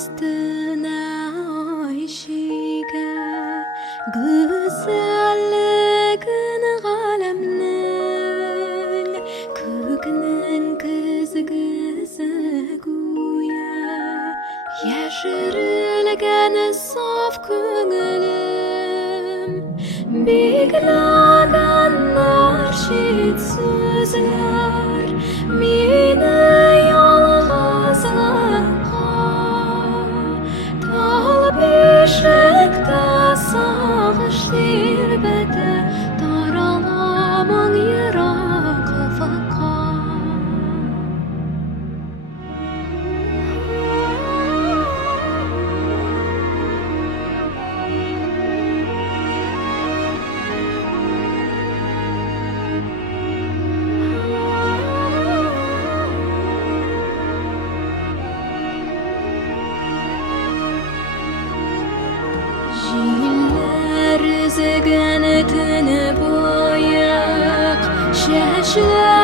üstüne aşıka güzelliğin alemnin kökünün kızgısı güya yaşırılgan saf köngülüm beklagan narşit sözler meni beşikte sağış dirbete daralamın yırak kafaka Jiller rızıgını boyak şaşır